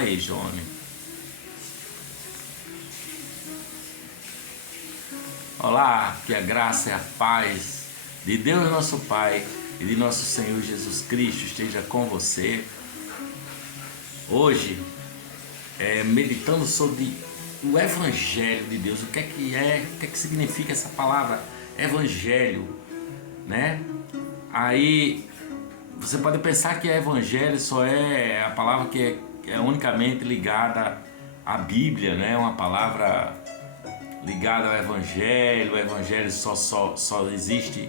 aí, Johnny. Olá, que a graça e a paz de Deus nosso Pai e de nosso Senhor Jesus Cristo esteja com você. Hoje, meditando sobre o Evangelho de Deus, o que que significa essa palavra Evangelho, né? Aí você pode pensar que Evangelho só é a palavra que é unicamente ligada à Bíblia, né? Uma palavra ligada ao Evangelho, o Evangelho só existe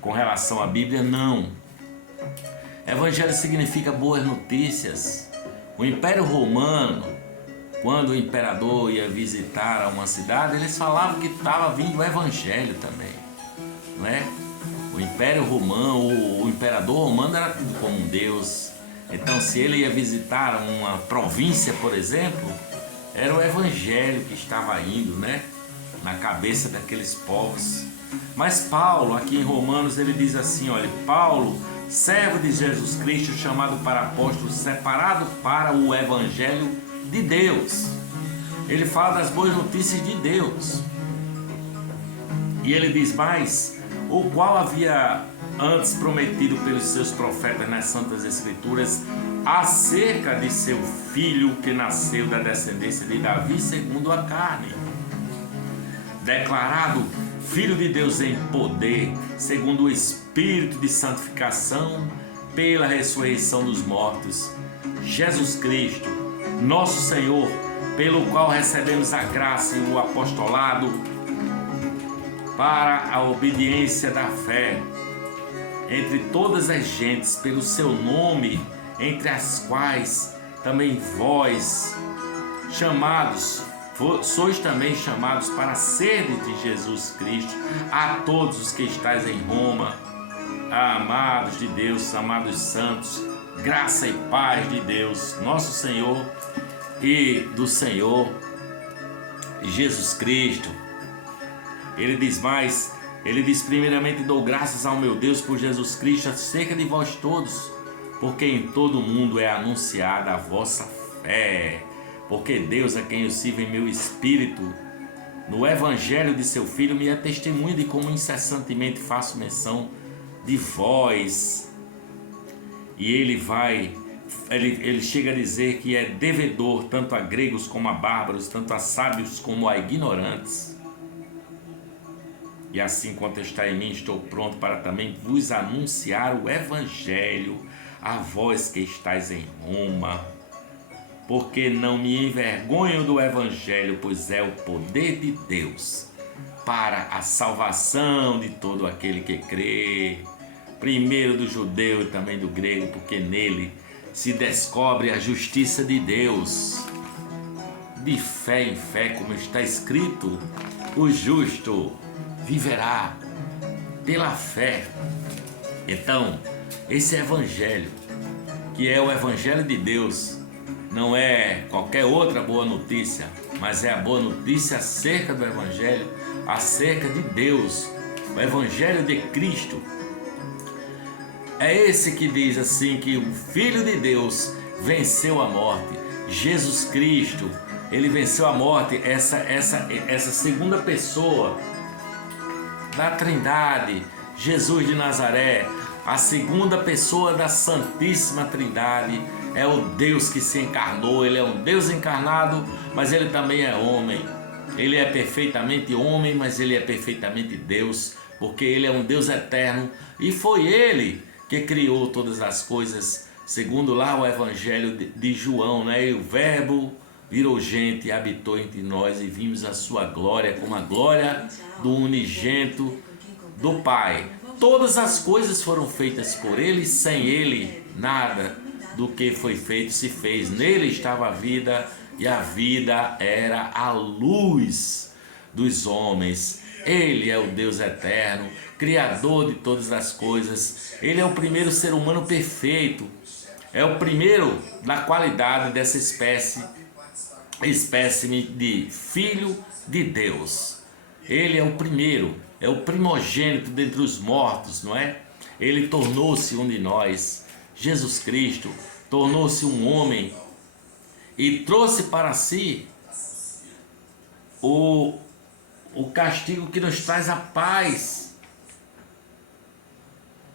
com relação à Bíblia. Não. Evangelho significa boas notícias. O Império Romano, quando o imperador ia visitar uma cidade, eles falavam que estava vindo o Evangelho também, não é? O Império Romano, o imperador romano era tido como um deus. Então, se ele ia visitar uma província, por exemplo, era o Evangelho que estava indo, né, na cabeça daqueles povos. Mas Paulo, aqui em Romanos, ele diz assim, olha, Paulo, servo de Jesus Cristo, chamado para apóstolo, separado para o Evangelho de Deus. Ele fala das boas notícias de Deus. E ele diz mais, o qual havia antes prometido pelos seus profetas nas Santas Escrituras, acerca de seu filho que nasceu da descendência de Davi segundo a carne, declarado Filho de Deus em poder, segundo o Espírito de santificação, pela ressurreição dos mortos, Jesus Cristo, nosso Senhor, pelo qual recebemos a graça e o apostolado para a obediência da fé entre todas as gentes, pelo seu nome, entre as quais também vós, chamados, sois também chamados para serdes de Jesus Cristo, a todos os que estáis em Roma, amados de Deus, amados santos, graça e paz de Deus, nosso Senhor e do Senhor Jesus Cristo. Ele diz mais, ele diz, primeiramente dou graças ao meu Deus por Jesus Cristo acerca de vós todos, porque em todo o mundo é anunciada a vossa fé. Porque Deus, a quem eu sirvo em meu espírito, no Evangelho de seu Filho, me é testemunha de como incessantemente faço menção de vós. E ele chega a dizer que é devedor tanto a gregos como a bárbaros, tanto a sábios como a ignorantes. E assim quanto está em mim, estou pronto para também vos anunciar o Evangelho a vós que estáis em Roma. Porque não me envergonho do Evangelho, pois é o poder de Deus para a salvação de todo aquele que crê, primeiro do judeu e também do grego, porque nele se descobre a justiça de Deus. De fé em fé, como está escrito, o justo viverá pela fé. Então, esse Evangelho, que é o Evangelho de Deus, não é qualquer outra boa notícia, mas é a boa notícia acerca do Evangelho, acerca de Deus, o Evangelho de Cristo. É esse que diz assim que o Filho de Deus venceu a morte. Jesus Cristo, ele venceu a morte, essa segunda pessoa da Trindade, Jesus de Nazaré, a segunda pessoa da Santíssima Trindade, é o Deus que se encarnou. Ele é um Deus encarnado, mas ele também é homem. Ele é perfeitamente homem, mas ele é perfeitamente Deus, porque ele é um Deus eterno e foi ele que criou todas as coisas, segundo lá o Evangelho de João, né? E o Verbo virou gente e habitou entre nós e vimos a sua glória como a glória do unigênito do Pai. Todas as coisas foram feitas por ele, sem ele nada do que foi feito se fez. Nele estava a vida e a vida era a luz dos homens. Ele é o Deus eterno, criador de todas as coisas. Ele é o primeiro ser humano perfeito. É o primeiro da qualidade dessa espécime de Filho de Deus. Ele é o primeiro, é o primogênito dentre os mortos, não é? Ele tornou-se um de nós. Jesus Cristo tornou-se um homem e trouxe para si o castigo que nos traz a paz,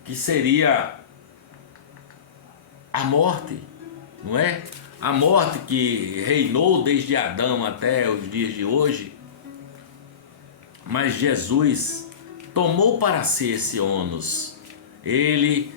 que seria a morte, não é? A morte que reinou desde Adão até os dias de hoje. Mas Jesus tomou para si esse ônus. Ele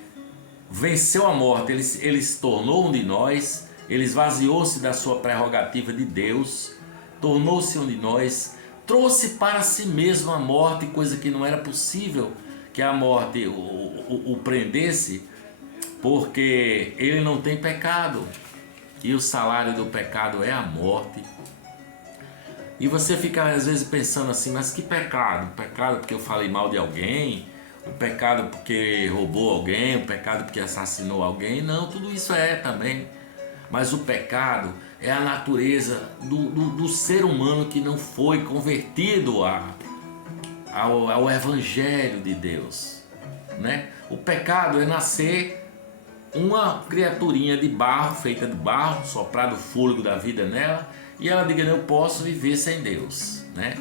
venceu a morte, ele se tornou um de nós, ele esvaziou-se da sua prerrogativa de Deus, tornou-se um de nós, trouxe para si mesmo a morte, coisa que não era possível que a morte o prendesse, porque ele não tem pecado, e o salário do pecado é a morte. E você fica às vezes pensando assim, mas que pecado? O pecado porque eu falei mal de alguém? O pecado porque roubou alguém? O pecado porque assassinou alguém? Não, tudo isso é também. Mas o pecado é a natureza do ser humano que não foi convertido ao Evangelho de Deus, né? O pecado é nascer uma criaturinha de barro, feita de barro, soprado o fôlego da vida nela, e ela diga, eu posso viver sem Deus, né?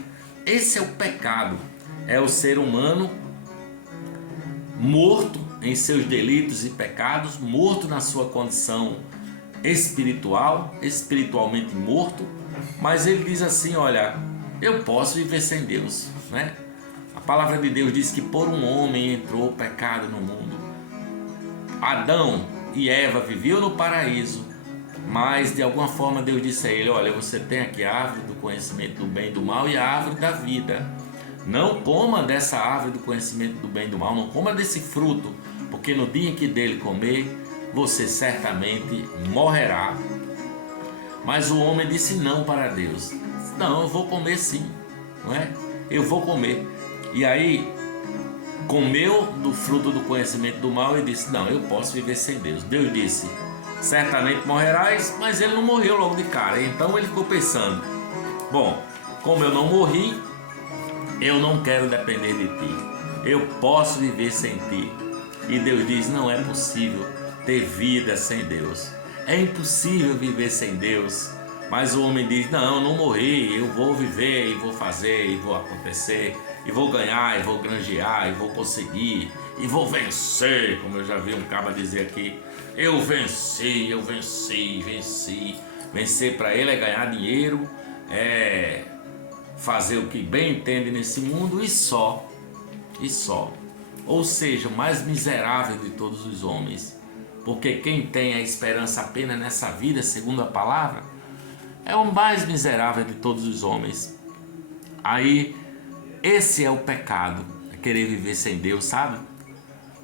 Esse é o pecado, é o ser humano morto em seus delitos e pecados, morto na sua condição espiritual, espiritualmente morto, mas ele diz assim, olha, eu posso viver sem Deus, né? A palavra de Deus diz que por um homem entrou o pecado no mundo. Adão e Eva viviam no paraíso, mas de alguma forma Deus disse a ele, olha, você tem aqui a árvore do conhecimento do bem e do mal e a árvore da vida. Não coma dessa árvore do conhecimento do bem e do mal, não coma desse fruto, porque no dia em que dele comer, você certamente morrerá. Mas o homem disse não para Deus. Não, eu vou comer sim, não é? Eu vou comer. E aí comeu do fruto do conhecimento do mal e disse, não, eu posso viver sem Deus. Deus disse, certamente morrerás, mas ele não morreu logo de cara. Então ele ficou pensando, bom, como eu não morri, eu não quero depender de ti, eu posso viver sem ti. E Deus diz, não é possível ter vida sem Deus, é impossível viver sem Deus. Mas o homem diz, não, eu não morri, eu vou viver e vou fazer e vou acontecer, e vou ganhar, e vou granjear, e vou conseguir, e vou vencer, como eu já vi um cara dizer aqui, eu venci. Vencer para ele é ganhar dinheiro, é fazer o que bem entende nesse mundo e só. Ou seja, o mais miserável de todos os homens, porque quem tem a esperança apenas nessa vida, segundo a palavra, é o mais miserável de todos os homens. Aí, esse é o pecado, é querer viver sem Deus, sabe?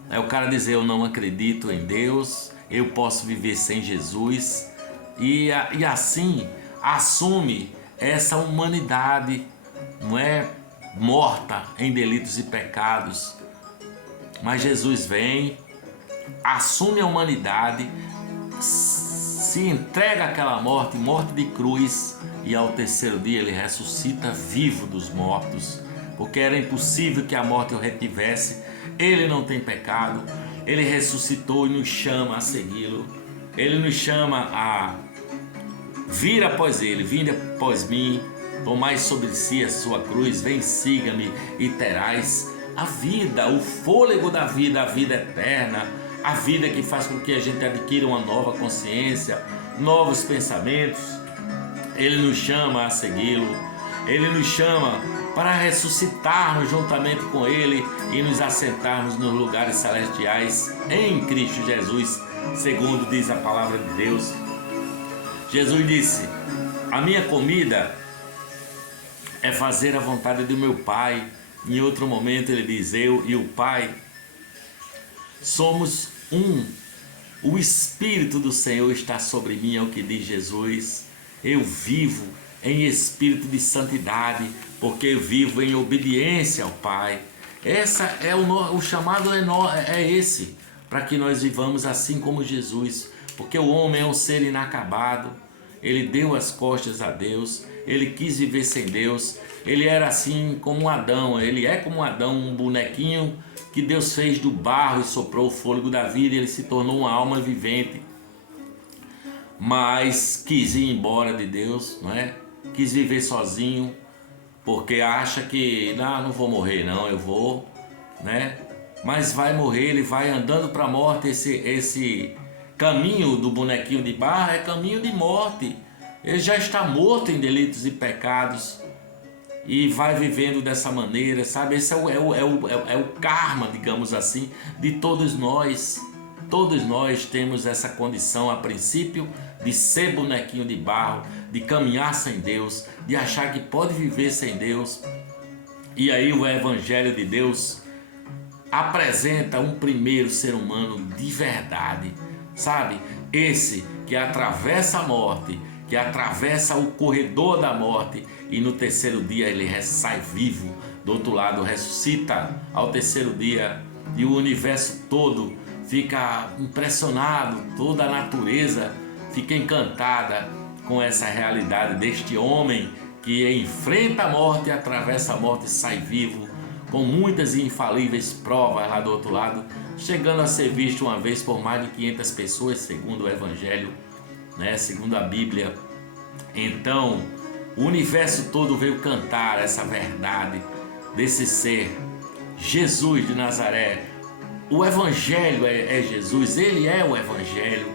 É o cara dizer, eu não acredito em Deus, eu posso viver sem Jesus, e assim assume essa humanidade, não é, morta em delitos e pecados. Mas Jesus vem, assume a humanidade, se entrega àquela morte de cruz, e ao terceiro dia ele ressuscita vivo dos mortos, porque era impossível que a morte o retivesse. Ele não tem pecado, ele ressuscitou e nos chama a segui-lo, ele nos chama a vir após ele, vinde após mim, tomai sobre si a sua cruz, vem, siga-me e terás a vida, o fôlego da vida, a vida eterna, a vida que faz com que a gente adquira uma nova consciência, novos pensamentos. Ele nos chama a segui-lo, ele nos chama para ressuscitarmos juntamente com ele e nos assentarmos nos lugares celestiais em Cristo Jesus, segundo diz a palavra de Deus. Jesus disse, a minha comida é fazer a vontade do meu Pai. Em outro momento ele diz, eu e o Pai somos um. O Espírito do Senhor está sobre mim, é o que diz Jesus. Eu vivo em espírito de santidade, porque eu vivo em obediência ao Pai. Essa é o chamado é esse, para que nós vivamos assim como Jesus, porque o homem é um ser inacabado, ele deu as costas a Deus, ele quis viver sem Deus, ele era assim como Adão, ele é como Adão, um bonequinho que Deus fez do barro e soprou o fôlego da vida, e ele se tornou uma alma vivente. mas quis ir embora de Deus, não é? Quis viver sozinho, porque acha que não vou morrer, não, eu vou, né? Mas vai morrer, ele vai andando para a morte. Esse caminho do bonequinho de barro é caminho de morte. Ele já está morto em delitos e pecados e vai vivendo dessa maneira, sabe? Esse é o karma, digamos assim, de todos nós. Todos nós temos essa condição a princípio de ser bonequinho de barro, de caminhar sem Deus, de achar que pode viver sem Deus. E aí o Evangelho de Deus apresenta um primeiro ser humano de verdade, sabe? Esse que atravessa a morte, que atravessa o corredor da morte e no terceiro dia ele sai vivo, do outro lado ressuscita ao terceiro dia e o universo todo fica impressionado, toda a natureza fica encantada com essa realidade deste homem que enfrenta a morte, atravessa a morte e sai vivo, com muitas e infalíveis provas lá do outro lado, chegando a ser visto uma vez por mais de 500 pessoas, segundo o Evangelho, né? Segundo a Bíblia. Então, o universo todo veio cantar essa verdade desse ser, Jesus de Nazaré. O Evangelho é Jesus, ele é o Evangelho.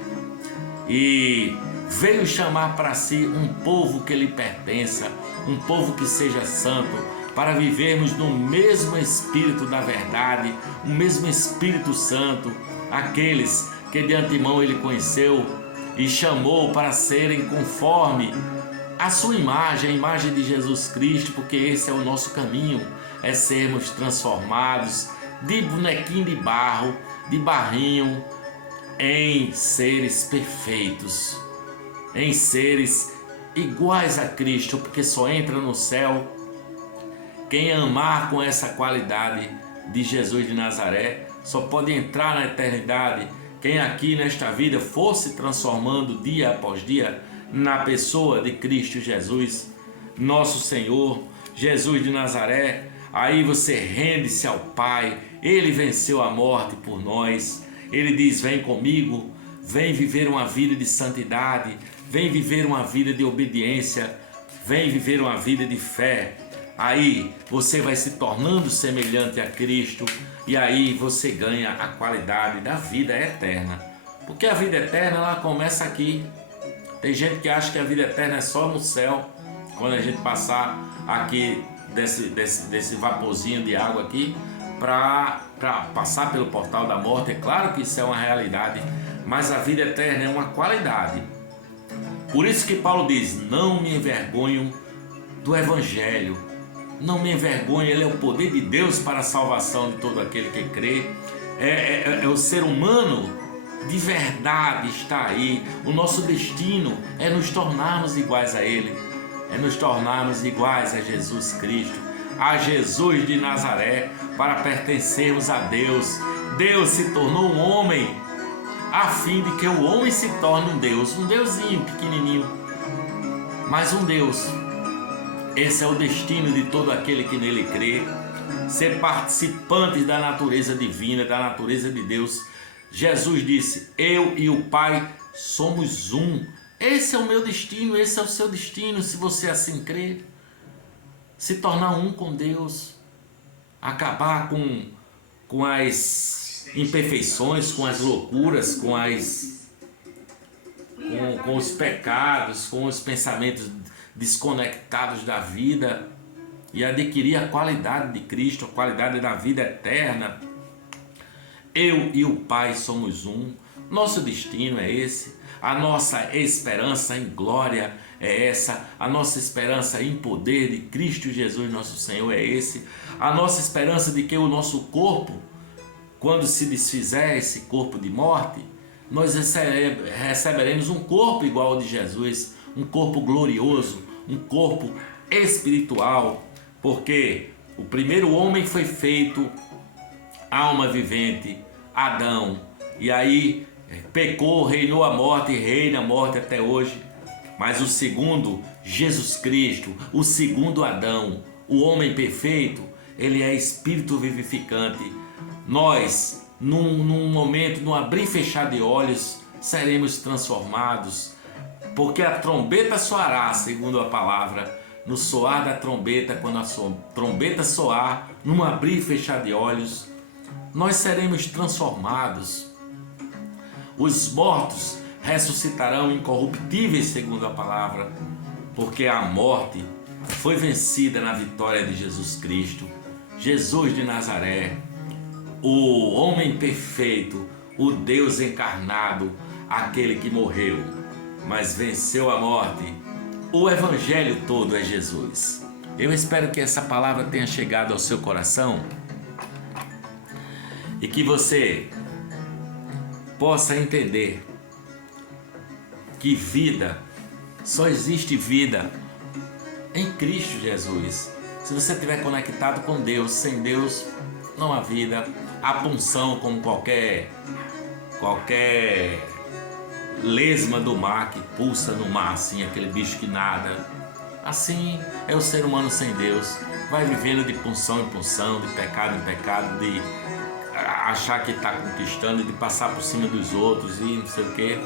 E veio chamar para si um povo que lhe pertença, um povo que seja santo, para vivermos no mesmo Espírito da verdade, o mesmo Espírito Santo, aqueles que de antemão ele conheceu e chamou para serem conforme a sua imagem, a imagem de Jesus Cristo, porque esse é o nosso caminho, é sermos transformados de bonequinho de barro, de barrinho, em seres perfeitos, em seres iguais a Cristo, porque só entra no céu quem amar com essa qualidade de Jesus de Nazaré. Só pode entrar na eternidade quem aqui nesta vida for se transformando dia após dia na pessoa de Cristo Jesus, nosso Senhor, Jesus de Nazaré. Aí você rende-se ao Pai, Ele venceu a morte por nós. Ele diz: vem comigo, vem viver uma vida de santidade, vem viver uma vida de obediência, vem viver uma vida de fé. Aí você vai se tornando semelhante a Cristo e aí você ganha a qualidade da vida eterna. Porque a vida eterna ela começa aqui. Tem gente que acha que a vida eterna é só no céu, quando a gente passar aqui desse vaporzinho de água aqui para passar pelo portal da morte. É claro que isso é uma realidade, mas a vida eterna é uma qualidade. Por isso que Paulo diz: não me envergonho do Evangelho. Não me envergonhe, ele é o poder de Deus para a salvação de todo aquele que crê. É o ser humano de verdade está aí. O nosso destino é nos tornarmos iguais a Ele, é nos tornarmos iguais a Jesus Cristo, a Jesus de Nazaré, para pertencermos a Deus. Deus se tornou um homem a fim de que o homem se torne um Deus, um deusinho pequenininho, mas um Deus. Esse é o destino de todo aquele que nele crê, ser participante da natureza divina, da natureza de Deus. Jesus disse: eu e o Pai somos um. Esse é o meu destino, esse é o seu destino, se você assim crer. Se tornar um com Deus, acabar com as imperfeições, com as loucuras, com os pecados, com os pensamentos desconectados da vida e adquirir a qualidade de Cristo, a qualidade da vida eterna. Eu e o Pai somos um. Nosso destino é esse. A nossa esperança em glória é essa. A nossa esperança em poder de Cristo Jesus, nosso Senhor, é esse. A nossa esperança de que o nosso corpo, quando se desfizer esse corpo de morte, nós receberemos um corpo igual ao de Jesus, um corpo glorioso, um corpo espiritual, porque o primeiro homem foi feito alma vivente, Adão, e aí pecou, reinou a morte e reina a morte até hoje. Mas o segundo, Jesus Cristo, o segundo Adão, o homem perfeito, ele é espírito vivificante. Nós, num momento, num abrir e fechar de olhos, seremos transformados porque a trombeta soará, segundo a palavra, no soar da trombeta, quando a trombeta soar, num abrir e fechar de olhos, nós seremos transformados. Os mortos ressuscitarão incorruptíveis, segundo a palavra, porque a morte foi vencida na vitória de Jesus Cristo, Jesus de Nazaré, o homem perfeito, o Deus encarnado, aquele que morreu, mas venceu a morte. O evangelho todo é Jesus. Eu espero que essa palavra tenha chegado ao seu coração e que você possa entender que vida, só existe vida em Cristo Jesus. Se você estiver conectado com Deus, sem Deus não há vida. Há punção como qualquer lesma do mar que pulsa no mar, assim, aquele bicho que nada. Assim é o ser humano sem Deus. Vai vivendo de punção em punção, de pecado em pecado, de achar que está conquistando, de passar por cima dos outros e não sei o que.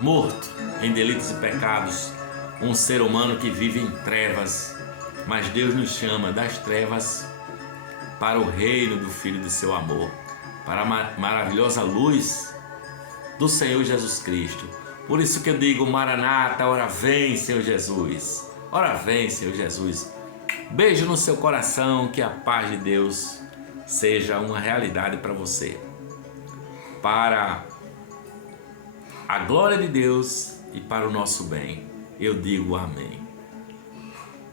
Morto em delitos e pecados, um ser humano que vive em trevas, mas Deus nos chama das trevas para o reino do Filho do seu amor, para a maravilhosa luz do Senhor Jesus Cristo. Por isso que eu digo, Maranata, ora vem, Senhor Jesus. Ora vem, Senhor Jesus. Beijo no seu coração, que a paz de Deus seja uma realidade para você. Para a glória de Deus e para o nosso bem, eu digo amém.